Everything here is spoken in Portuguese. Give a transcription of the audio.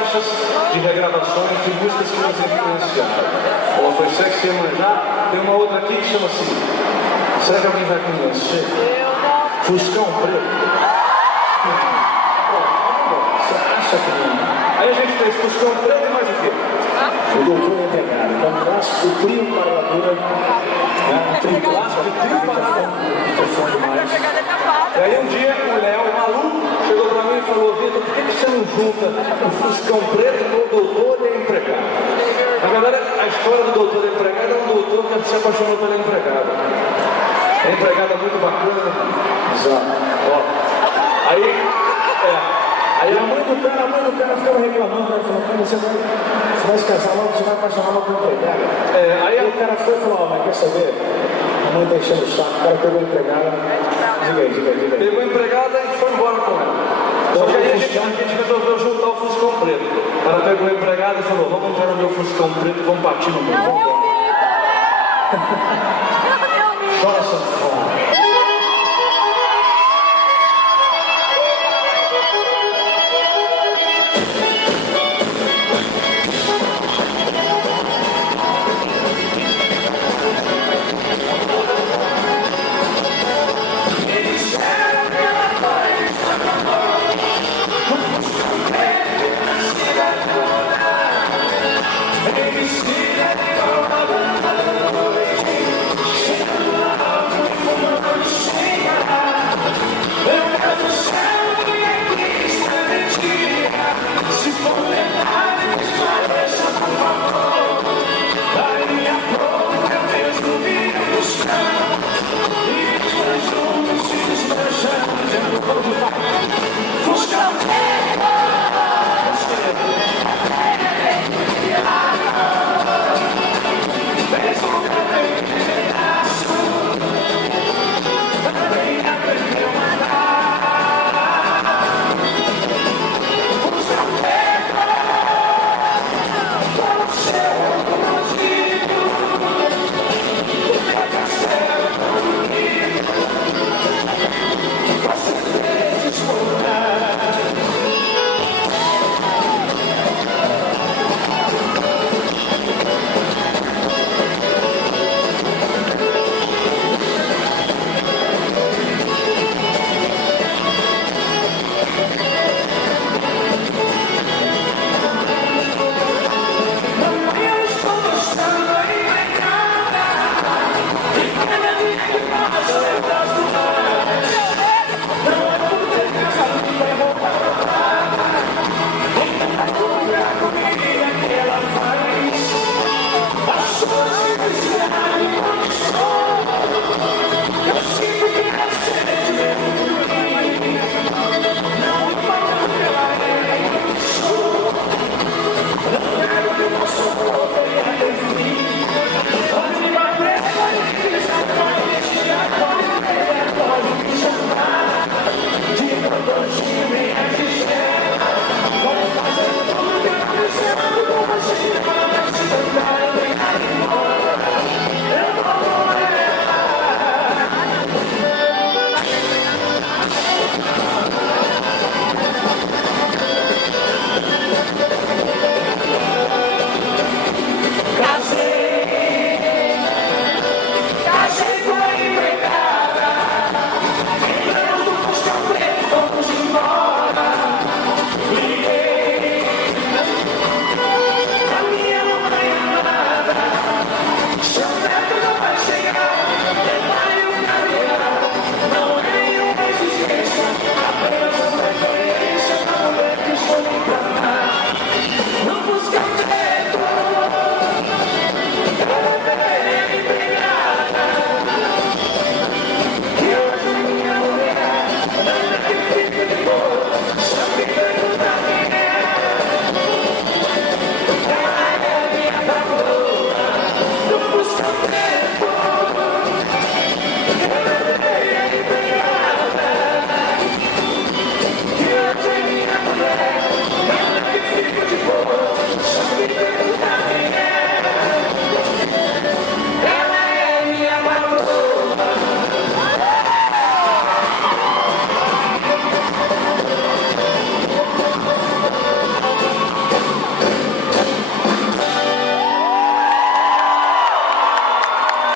caixas de regravações de músicas que nos influenciaram. Uma foi Sexo e Manjar, tem uma outra aqui que chama assim, será que alguém vai conhecer? Fuscão Preto. Você acha que não? Aí a gente fez Fuscão Preto e mais o quê? O Doutor Empregado. Então, o clássico do trio Paradura. O clássico do trio Paradura. E aí um dia o Léo, maluco, chegou pra mim e falou: Vitor, por que você não junta o Fuscão Preto com o Doutor e a Empregada? Na verdade, a história do Doutor e a Empregada é um doutor que se apaixonou pela empregada. A empregada muito bacana. Exato. Ó. Aí a mãe do cara ficava reclamando, né? Falando: você vai se casar logo, você vai apaixonar logo pela empregada. Aí o cara foi e falou: mas quer saber? A mãe tá enchendo o saco, o cara pegou a empregada. Diga aí. Pegou a empregada e foi embora com ela. Só que aí a gente resolveu juntar o Fuscão Preto. O cara pegou a empregada e falou: vamos entrar no meu Fuscão Preto e vamos partir no meu. Chora sanfona.